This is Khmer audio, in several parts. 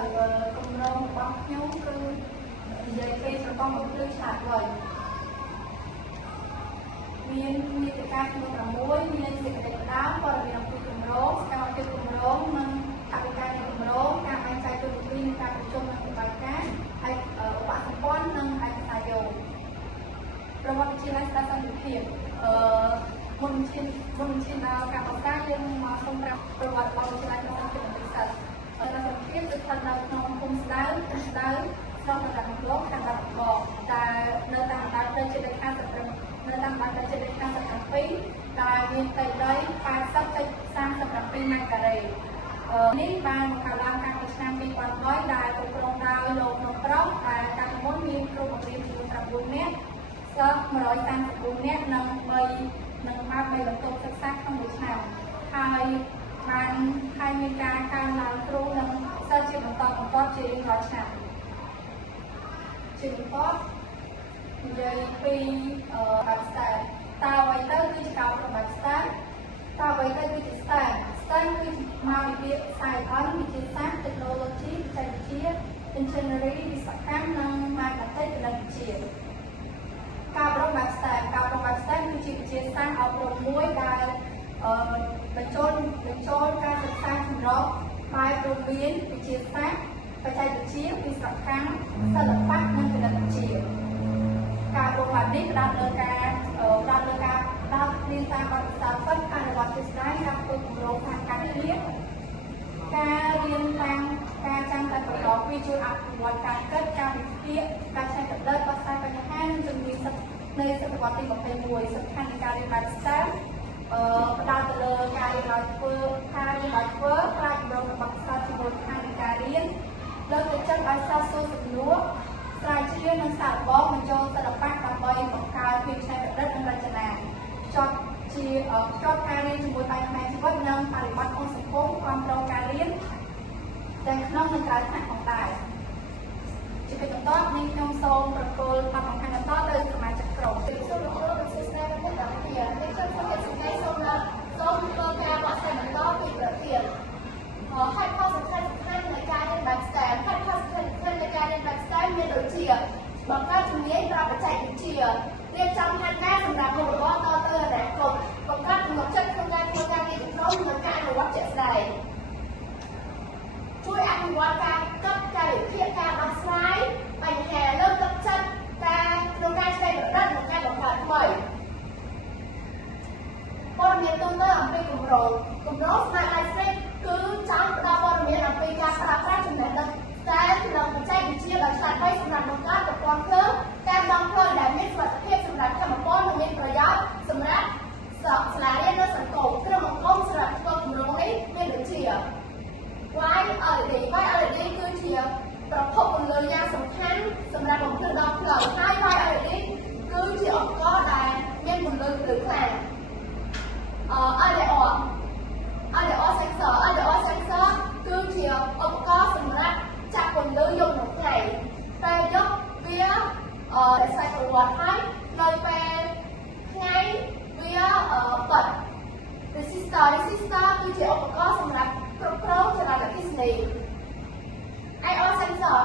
គម្រោងរបស់ខ្ញុំគឺនិយាយពីប្រព័ន្ធគំរូឆ្លាតវៃមាននីតិកាលចំនួន6មានសេចក្តីផ្ដាំព័ត៌មានអំពីគម្រោងសកម្មភាពគម្រោងនិងថវិកានៃគម្រោងការបែងចែកទូរទស្សន៍នៃការប្រជុំនិងបាយការហើយឧបសម្ព័ន្ធនិងឯកសារយោងប្រវត្តិជាស្ថានភាពមុនឈានដល់ការបកស្រាយយើងមកសូមប្រាប់ប្រវត្តិរបស់វិទ្យាល័យក្នុងជំនាន់សិស្សស្ថានភាពគឺស្ថិតនៅក្នុងភូមិស្ដៅក្នុងតំបន់លោកខណ្ឌបាត់ដំបងតែនៅតាមបណ្ដាផ្លូវជាតិលេខ57នៅតាមបណ្ដាផ្លូវជាតិលេខ57ដែលមានផ្ទៃដី 80.37 ម៉ែត្រការ៉េនេះបានបង្កើតឡើងកាលពីឆ្នាំ2008ដែលគ្រប់គ្រងដោយលោកនំប្រុសដែលកាលពីមុនមានគ្រូបង្រៀនចំនួន9នាក់សិស្ស134នាក់និងបើក3បន្ទប់សិក្សាក្នុងមួយឆ្នាំហើយមានការកើនឡើងគ្រូនិងសិស្សជាបន្តបន្ទាប់ជារៀងរាល់ឆ្នាំជាបន្តនិយាយពីបែបស្តាតអ្វីទៅគឺជាការប្របែបស្តាតអ្វីទៅគឺជាស្តាតគឺមកពីពាក្យ Science វិទ្យាសាស្ត្រ Technology បច្ចេកវិទ្យា Engineering វិស្វកម្មនិង Mathematics គណិតវិទ្យាការប្របែបស្តាតគឺជាវិទ្យាសាស្ត្រអប់រំមួយដែលបញ្ចូលការសិក្សាចម្រុះបែបរួមមានវិទ្យាសាស្ត្របច្ចេកវិទ្យាវិស្វកម្មសិល្បៈនិងគណិតវិទ្យាការប្របែបនេះផ្ដោតលើការរៀនតាមបទពិសោធន៍ពិតអនុវត្តជាក់ស្ដែងការធ្វើគម្រោងខាងការងារការរៀនតាមការចាំតែបន្តវាជួយអភិវឌ្ឍការគិតការវិភាគការច្នៃប្រឌិតដោះស្រាយបញ្ហានិងជំនាញនៅសតវត្សទី21សំខាន់នៃការរៀនបែបស្តាតផ្ដោតទៅលើការរៀនដោយធ្វើផ្លាច់គម្រោងរបស់សិស្សជាមួយខាងការរៀនលើកទឹកចិត្តឲ្យសិស្សសួរសំណួរស្រាវជ្រាវនិងសាកល្បងបញ្ចូលសិល្បៈដើម្បីបង្កើតភាពច្នៃប្រឌិតនិងរចនាចប់ការរៀនជាមួយដៃផ្នែកជីវិតនិងបរិបត្តិក្នុងសង្គមគ្រប់គ្រងការរៀនទាំងក្នុងនិងក្រៅថ្នាក់ផងដែរជាបន្តនេះខ្ញុំសូមប្រគល់បទបង្ហាញបន្តទៅសមាជិកក្រុមសូមលោកគ្រូសិក្សាវិទ្យានេះខ្ញុំសូមជម្រាបសូមធ្វើការបកស្រាយបន្តពីប្រធានហេតុផលសំខាន់នៃការរៀនបែបស្តាតនៃការរៀនបែបស្តាតមានដូចជាបង្កើតជំនាញប្របច្ចេកវិទ្យារៀបចំផែនការសម្រាប់មុខរបរតទៅអនាគតបង្កើតទំនុកចិត្តក្នុងការធ្វើការងារជាក្រុមនិងការអនុវត្តជាក់ស្ដែងជួយអនុវត្តការគិតការវិភាគការដោះស្រាយបញ្ហាលើកទឹកចិត្តក្នុងការច្នៃប្រឌិតនិងការបង្កើតថ្មីព័ត៌មានទូទៅអំពីគម្រោង Smart Life Street គឺចង់ផ្ដល់ព័ត៌មានអំពីការប្រើប្រាស់ចំណេះដឹងតែក្នុងបច្ចេកវិទ្យាដោយឆ្លាតវៃសម្រាប់បង្កើតប្រព័ន្ធភ្លើងការដងភ្លើងដែលមានសុវត្ថិភាពសម្រាប់កម្មករនិងមានប្រយោជន៍សម្រាប់សាលារៀននិងសង្គមគ្រឿងបង្គុំសម្រាប់ធ្វើគម្រោងនេះមានដូចជា LED គឺជាប្រភពពន្លឺយ៉ាងសំខាន់សម្រាប់បំភ្លឺដងភ្លើងហើយ LED គឺជាឧបករណ៍ដែលមានពន្លឺភ្លឺខ្លាំងLDR sensor គឺជាឧបករណ៍សម្រាប់ចាប់ពន្លឺយប់និងថ្ងៃពេលយប់វារក្សាប្រវត្តិហើយនៅពេលថ្ងៃវាបិទ resistor គឺជាឧបករណ៍សម្រាប់គ្រប់គ្រងចលនាអគ្គិសនី IR sensor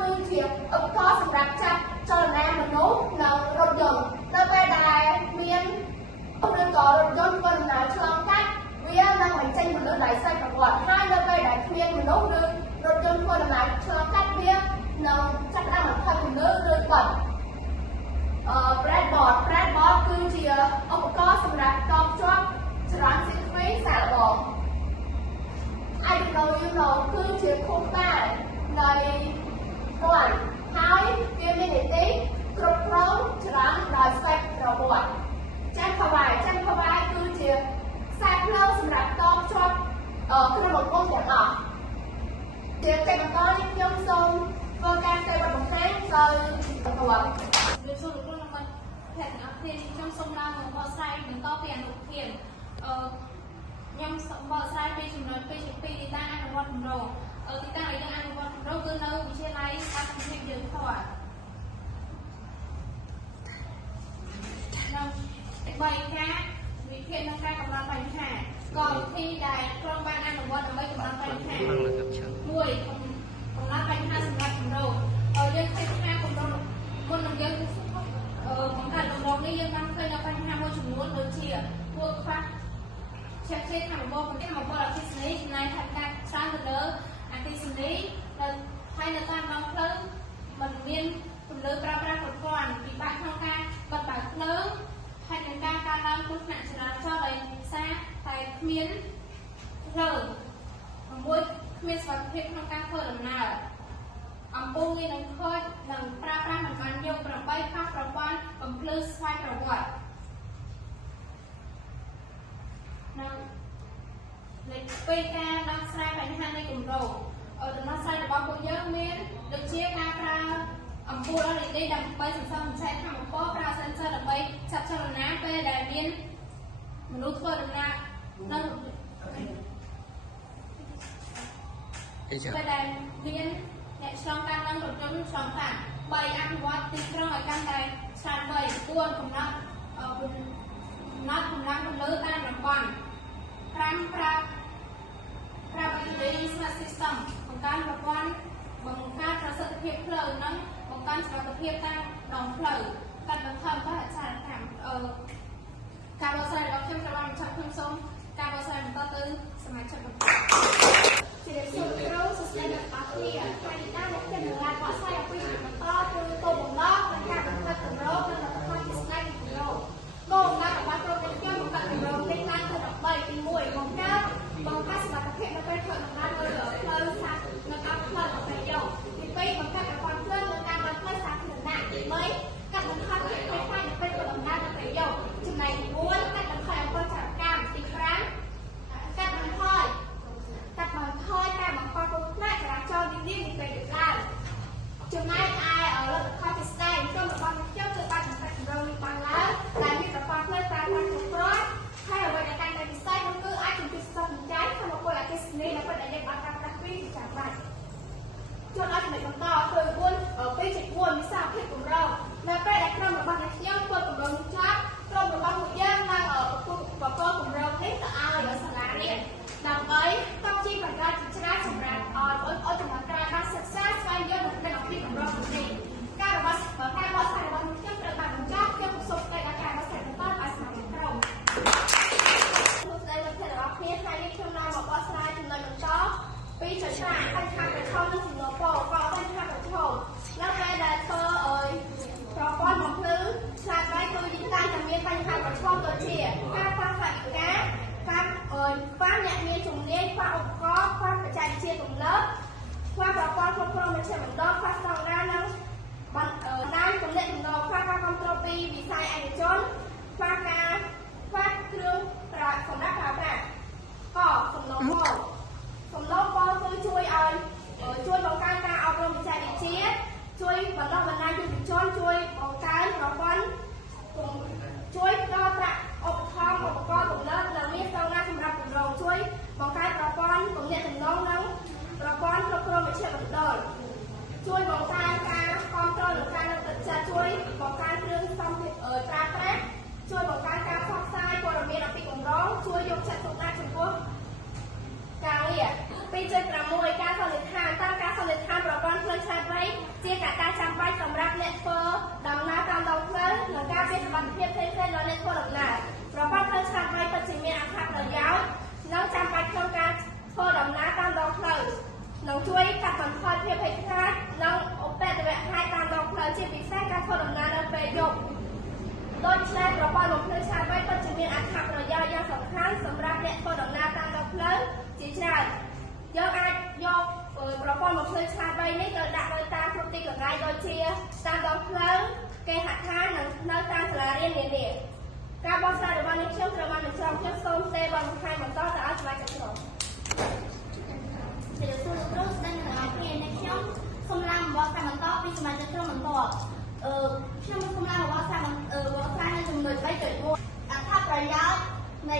គឺជាឧបករណ៍សម្រាប់ចាប់ចលនាមនុស្សនៅរថយន្តនៅពេលដែលមានឬក៏រថយន្តធ្វើដំណើរឆ្លងកាត់វានឹងបញ្ចេញពន្លឺដោយសារប្រវត្តិហើយនៅពេលដែលគ្មានមនុស្សឬរថយន្តធ្វើដំណើរឆ្លងកាត់វានឹងចាប់ផ្ដើមបន្ថយពន្លឺឬបិទbreadboard គឺជាឧបករណ៍សម្រាប់តភ្ជាប់ចរន្តស៊ីគ្វីសាកល្បង Arduino Uno គឺជាខួរក្បាលនៃព័ន្ធហើយវាមាននីតិគ្រប់គ្រងចរន្តដោយស្វ័យប្រវត្តិ Jumpover គឺជាខ្សែភ្លើងសម្រាប់តភ្ជាប់គ្រឿងបង្គុំទាំងអស់ជាកិច្ចបន្តនេះខ្ញុំសូមធ្វើការផ្សាយបទបង្ហាញទៅបន្តខ្ញុំសូមលោកគ្រូនឹងផ្លែទាំងអស់គ្នាខ្ញុំសូមឡើងមកបកស្រាយបន្តពីអនុធានខ្ញុំសូមបកស្រាយពីចំណុច2ទីតាំងអនុវត្តគម្រោងទីតាំងដែលយើងអនុវត្តគម្រោងគឺនៅវិទ្យាល័យអាទិភាពយើងផ្ទាល់3ការវិភាគនិងការកំណត់បញ្ហាកលវិធីដែលក្រុមបានអនុវត្តដើម្បីកំណត់បញ្ហា1 ណាត់បញ្ហាសម្រាប់គម្រោងយើងឃើញថាគម្រោងមុននឹងយើងបង្កើតគម្រោងនេះយើងបានឃើញនៅបញ្ហាមួយចំនួនដូចជាពួកខ្វះជាក់ជាថារបបនេះមកបរិយាកាសនេះចំណាយថវិកាច្រើនទៅលើអគ្គិសនីហើយនៅតាមដងផ្លូវមិនមានពន្លឺប្រើប្រាស់គ្រប់គ្រាន់ពិបាកក្នុងការបិទបើកភ្លើងហើយនឹងការកើនឡើងគ្រោះថ្នាក់ចរាចរណ៍ដោយសារតែគ្មានភ្លើងមួយគ្មានសុវត្ថិភាពក្នុងការធ្វើដំណើរអំពូលងាយនឹងខូចនិងប្រើប្រាស់មិនបានយក8ផាសប្រព័ន្ធបំភ្លឺស្វ័យប្រវត្តិនិងលេខ2ការដោះស្រាយបញ្ហានៃគម្រោងដំណោះស្រាយរបស់ពួកយើងមានដូចជាការប្រើអំពូល LED ដើម្បីសន្សំសំចៃថាមពលប្រើ sensor ដើម្បីចាប់ចលនាពេលដែលមានមនុស្សធ្វើដំណើរនៅពេលដែលមានអ្នកឆ្លងកាត់នឹងរថយន្តឆ្លងកាត់3អភិវឌ្ឍទីក្រុងឲ្យកាន់តែឆ្លាតវៃ4កំណត់កម្លាំងពន្លឺតាមតំបន់5ប្រើbattery smart system បង្កើនប្រព័ន្ធបង្កើតប្រសិទ្ធភាពផ្លូវនិងបង្កើនសុវត្ថិភាពតាមដងផ្លូវកាត់បន្ថយការអចារកម្មការបកស្រាយរបស់ខ្ញុំត្រូវបានបញ្ចប់ខ្ញុំសូមការបកស្រាយបន្តទៅសមាជិកបន្តជារៀបចំគ្រូសស្ដីរបស់គ្នាហើយតាមអ្នកជំនាញបកស្រាយអំពីបន្តគឺគោលបំណងនៃការបង្កើតគម្រោងនិងលទ្ធផលជាស្ដីនៃគម្រោងគោលបំណងរបស់ក្រុមអ្នកខ្ញុំបង្កើតគម្រោងនេះឡើងទៅ13ទី1បង្កើតសមត្ថភាពនៅពេលធ្វើដំណើរលើផ្លូវសាធារណៈនៅតាមផ្លូវអភិយោគទី2បង្កើតប្រព័ន្ធភ្លើងនៅតាមដងផ្លូវសាធារណៈទី3កាត់បន្ថយភាពភ័យខ្លាចនៅពេលធ្វើដំណើរនៅពេលយប់ចំណែកទី4កាត់បន្ថយអំពើចោរកម្មទី5កាត់បន្ថយការបង្កគ្រោះថ្នាក់ចរាចរណ៍នានានៅពេលយប់ឡើងចំណែកឯលទ្ធផលជាស្ដែងក្រុមរបស់ខ្ញុំគឺបានបង្កើតគម្រោងនេះបានឡើងដែលមានប្រព័ន្ធភ្លើងប្រើប្រាស់គ្រប់គ្រាន់ហើយអ្វីដែលកាន់តែពិសេសនោះគឺអាចជំរុញសុខចិត្តក្នុងអំពើអគ្គិសនីនៅពេលដែលយើងបានប្រើប្រាស់ពីចាំបាច់ចូលដល់ចំណុចបន្តគឺ2.4វិសាលភាពគម្រោងនៅពេលដែលក្រុមរបស់អ្នកខ្ញុំធ្វើគម្រោងចប់ក្រុមរបស់ពួកយើងនឹងប្រកបគម្រោងនេះទៅឲ្យសាលារៀនដើម្បីតបជាប្រកាសជាច្រើនសម្រាប់ឲ្យបងប្អូនចំនួនក្រោយបានសិក្សាស្វែងយល់និងដឹងអំពីគម្រោងនេះការរបស់ការបកស្រាយរបស់ខ្ញុំត្រូវបានបញ្ចប់ខ្ញុំសូមស្ដីដល់ការបកស្រាយបន្តឲ្យសមាជិកក្រុមថ្ងៃនេះខ្ញុំនាំមកបកស្រាយចំណុចបន្តពីចរចាបញ្ហាប្រឈមនៅសិង្ហបុរីក៏បញ្ហាប្រឈមនៅពេលដែលធ្វើប្រព័ន្ធបំភ្លឺឆ្លាតវៃគឺយើងតែងតែមានបញ្ហាប្រឈមដូចជាការខ្វះថវិកាខ្វះអ្នកមានជំនាញខ្វះឧបករណ៍ខ្វះបច្ចេកវិទ្យាទំនើបខ្វះប្រព័ន្ធគ្រប់គ្រងមជ្ឈមណ្ឌលខ្វះស្តង់ដារនិងបណ្ដាញទំនាក់ទំនងខ្វះការគ្រប់គ្រងពីវិស័យឯកជនខ្វះគ្រឿងសម្រាប់ប្រើប្រាស់ក៏សំណុំពរគឺជួយបង្កើនការអប់រំបច្ចេកវិទ្យាជួយបណ្ដុះបណ្ដាលយុវជនជួយបង្កើនប្រព័ន្ធជួយផ្ដល់ប្រាក់ឧបត្ថម្ភឧបករណ៍ទំនើបនិងមានស្តង់ដារសម្រាប់គម្រោងជួយបង្កើនប្រព័ន្ធទំនាក់ទំនងនិងប្រព័ន្ធគ្រប់គ្រងមជ្ឈមណ្ឌលជួយបង្កើនការគ្រប់គ្រងនិងការលើកទឹកចិត្តជួយបង្កើនគ្រឿងផ្សំប្រើប្រាស់ជួយបង្កើនការផ្សព្វផ្សាយព័ត៌មានអំពីគម្រោងជួយយកចិត្តទុកដាក់ចំពោះការងារ2.6ការសន្និដ្ឋានតាមការសន្និដ្ឋានប្រព័ន្ធភ្លើងឆ្លាតវៃជាកត្តាចាំបាច់សម្រាប់អ្នកធ្វើដំណើរតាមដងផ្លូវនិងការពារសុវត្ថិភាពផ្សេងៗដល់អ្នកធ្វើដំណើរប្រព័ន្ធភ្លើងឆ្លាតវៃពិតជាមានអត្ថប្រយោជន៍និងចាំបាច់ក្នុងការធ្វើដំណើរតាមដងផ្លូវនិងជួយកាត់បន្ថយភាពភ័យខ្លាចនិងឧបទ្ទវហេតុតាមដងផ្លូវជាពិសេសការធ្វើដំណើរនៅពេលយប់ដូច្នេះប្រព័ន្ធបំភ្លឺឆ្លាតវៃពិតជាមានអត្ថប្រយោជន៍យ៉ាងសំខាន់សម្រាប់អ្នកធ្វើដំណើរតាមដងផ្លូវជាច្រើនយើងអាចយកប្រព័ន្ធបំភ្លឺឆ្លាតវៃនេះទៅដាក់នៅតាមគ្រប់ទីកន្លែងដូចជាតាមដងផ្លូវគេហដ្ឋាននិងនៅតាមសាលារៀននានាការបកស្រាយរបស់នេះខ្ញុំត្រូវបានបញ្ចប់ខ្ញុំសូមទេបានបង្ហាញបន្តទៅឲ្យសមាជិកក្រុមជាលោកគ្រូស្ដីនឹងអ្នកគ្នានេះខ្ញុំសូមឡើងបកស្រាយបន្តពីសមាជិកក្រុមបន្តខ្ញុំសូមឡើងបកស្រាយបកស្រាយនៅចំណុច 3.1 អត្ថប្រយោជន៍នៃ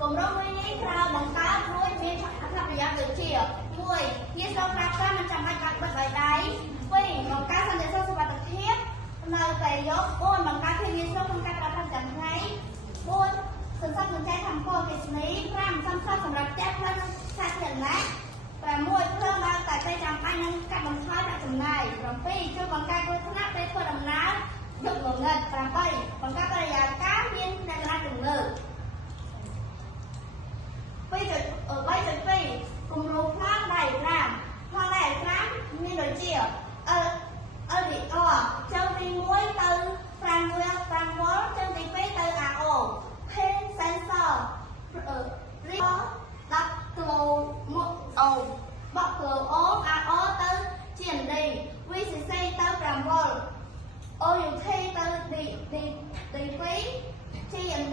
គម្រោងមួយនេះត្រូវបង្កើតរួចមានអត្ថប្រយោជន៍ដូចជា1ងាយស្រួលប្រើប្រាស់មិនចាំបាច់បាក់បិទដោយដៃ2បង្កើតសន្តិសុខសុវត្ថិភាពនៅពេលយប់4បង្កើតភាពងាយស្រួលក្នុងការប្រើប្រាស់ទាំងថ្ងៃ4សន្សំសំចៃថាមពលអគ្គិសនី5សំខាន់សម្រាប់ផ្ទះផ្លូវសាធារណៈ6ភ្លើងដើរតែពេល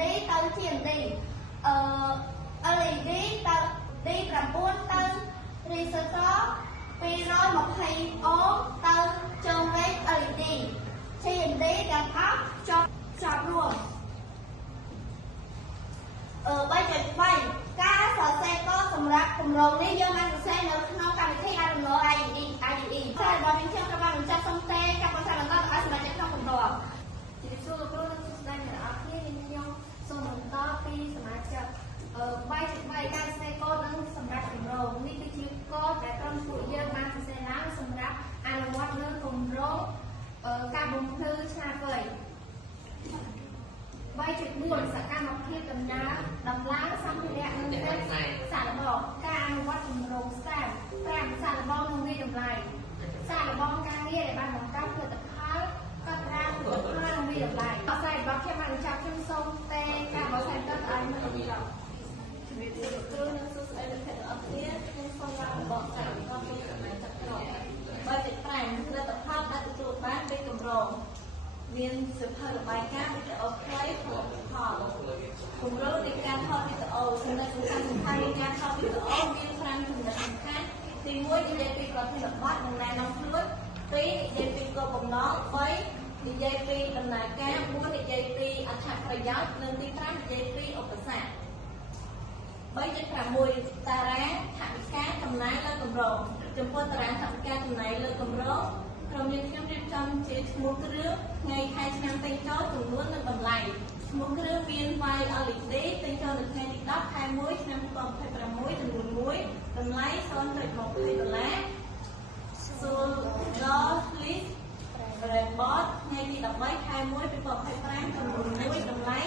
CMD ទៅ GMD LED ទៅ D9 ទៅ resistor 220 អូមទៅជើងវែង LED CMD ទាំងអស់ចប់រួម 3.3 ការសរសេរកូដសម្រាប់គម្រោងនេះយើងបានសរសេរនៅក្នុងកម្មវិធី Arduino IDE តែរបស់យើងខ្ញុំក៏បានបញ្ជាក់សុំទេការបន្ថែមបន្តឲ្យសមាជិកក្នុងគម្រោងជំរាបសួរលោកគ្រូនិងសួស្តីអ្នកនរអគ្នាខ្ញុំសូមបន្តពីសមាជិក3.3 ការសរសេរកូដនិងសម្រាប់គម្រោងនេះគឺជាកូដដែលក្រុមពួកយើងបានសរសេរឡើងសម្រាប់អនុវត្តនៅគម្រោងការបំភ្លឺឆ្លាតវៃ 3.4 សកម្មភាពដំណើរដំឡើងសម្ភារៈនិងសាកល្បងការអនុវត្តគម្រោងSTEM 5សាកល្បងនិងវិតម្លៃសាកល្បងការងារដែលបានបង្កើតផលិតផលកត់ត្រាផលិតផលនិងវិតម្លៃអរសាយរបស់ខ្ញុំបានចាប់ខ្ញុំសូមតែការបកស្រាយទៅឲ្យមើលពីដល់ជំរាបសួរលោកគ្រូនិងសួស្តីលោកអ្នកទាំងអស់គ្នាខ្ញុំសូមបានបកស្រាយអំពីចំណុចចាប់ក្រោយ 3.5 ផលិតផលដែលទទួលបានពីគម្រោង មានសភៅរបាយការណ៍វីដេអូខ្លីផលិតផលគម្រោងនៃការថតវីដេអូចំណុចសំខាន់នៃការថតវីដេអូមាន 5 ចំណុចសំខាន់ទី 1 និយាយពីប្រធានបទនិងណែនាំខ្លួន 2 និយាយពីគោលបំណង 3 និយាយពីដំណើរការ 4 និយាយពីអត្ថប្រយោជន៍និងទី 5 និយាយពីឧបសគ្គ 3.6 តារាងថវិកាចំណាយលើគម្រោងចំពោះតារាងថវិកាចំណាយលើគម្រោង ក្រុមយើងខ្ញុំរៀបចំជាឈ្មោះគ្រឿងថ្ងៃខែឆ្នាំទិញចូលចំនួននិងតម្លៃឈ្មោះគ្រឿងមាន LED ទិញចូលនៅថ្ងៃទី 10 ខែ 1 ឆ្នាំ 2026 ចំនួន 1 តម្លៃ $0.20 Solar List Report ថ្ងៃទី 13 ខែ 1 2025 ចំនួន 1 តម្លៃ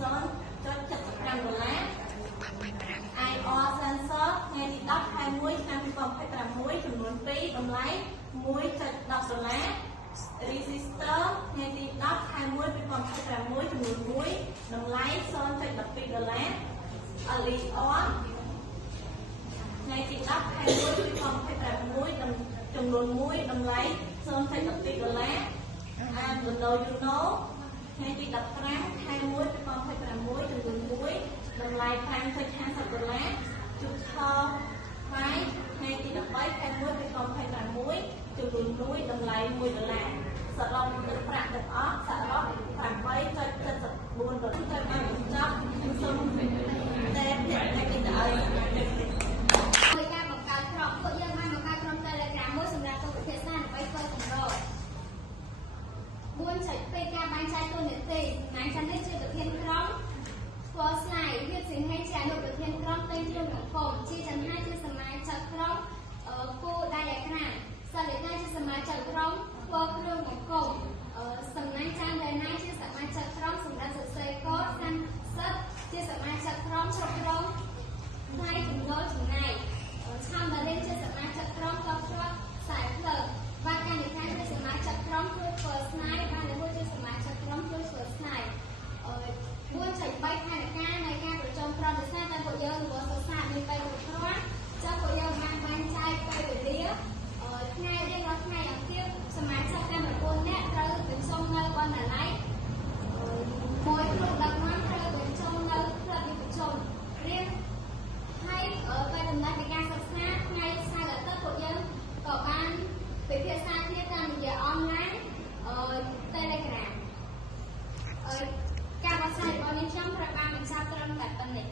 $0.75 IR Sensor ថ្ងៃទី 10 ខែ 1 ឆ្នាំ 2026 ចំនួន 2 តម្លៃ $1.10 Resistor ថ្ងៃទី 10 ខែ 1 2026 ចំនួន 1 តម្លៃ $0.12 LER ថ្ងៃទី 10 ខែ 1 2026 ចំនួន 1 តម្លៃ $0.12 Arduino Uno ថ្ងៃទី 15 ខែ 1 2026 ចំនួន 1 តម្លៃ $5.50 Tutor ថ្ងៃទី 13 ខែ 1 2026 ចំនួន 1 តម្លៃ $1 សរុបទឹកប្រាក់ទាំងអស់សរុប $8.74 ទៅបានបញ្ចប់ខ្ញុំសូមតែអ្នកទីទៅឲ្យដោយការបង្កើតក្រុមពួកយើងបានបង្កើតក្រុម Telegram មួយសម្រាប់ទូរទស្សន៍ដើម្បីធ្វើគម្រោង 4.2 ការបែងចែកតួនាទីថ្ងៃខាងនេះជាប្រធានក្រុមធ្វើ slide វាសិង្ហេជាអនុប្រធានក្រុមតែងគ្រឿងសង្គមជាចង្ហាជាសមាជិកក្រុមគូដៃអាក្រានសាលិកាជាសមាជិកក្រុមធ្វើគ្រឿងសង្គមសំណាញ់ចានដែលណាជាសមាជិកក្រុមសម្រាប់សរសេរកូដកាន់សិទ្ធជាសមាជិកក្រុមជ្រកក្រុមផ្នែកចំណូលចំណាយឆាំដារៀនជាសមាជិកក្រុមតបជាប់ខ្សែភ្លើងបាទការនិយាយជាសមាជិកក្រុមជួយធ្វើស្នាយបានរហូតជាសមាជិកក្រុមជួយធ្វើស្នាយ 4.3 ផែនការនៃការប្រជុំក្រុមវិសាតែពួកយើងរបស់សិក្សាមានពេលគ្រប់គ្រាន់ចាស់ពួកយើងបានបែងចែកពេលវេលាថ្ងៃរៀងរាល់ថ្ងៃអង្គារសមាជិកទាំង9នាក់ត្រូវបញ្ចុះនៅបណ្ណាល័យមួយក្នុងដឹកនាំត្រូវបញ្ចុះនៅផ្លូវប្រជុំរៀនហើយពេលដំណើរនៃការសិក្សាថ្ងៃសៅរ៍អាទិត្យពួកយើងក៏បានពិភាក្សាគ្នាតាមរយៈអនឡាញTelegram ការបកស្រាយរបស់ខ្ញុំត្រូវបានបញ្ចប់ត្រឹមតែប៉ុណ្ណេះ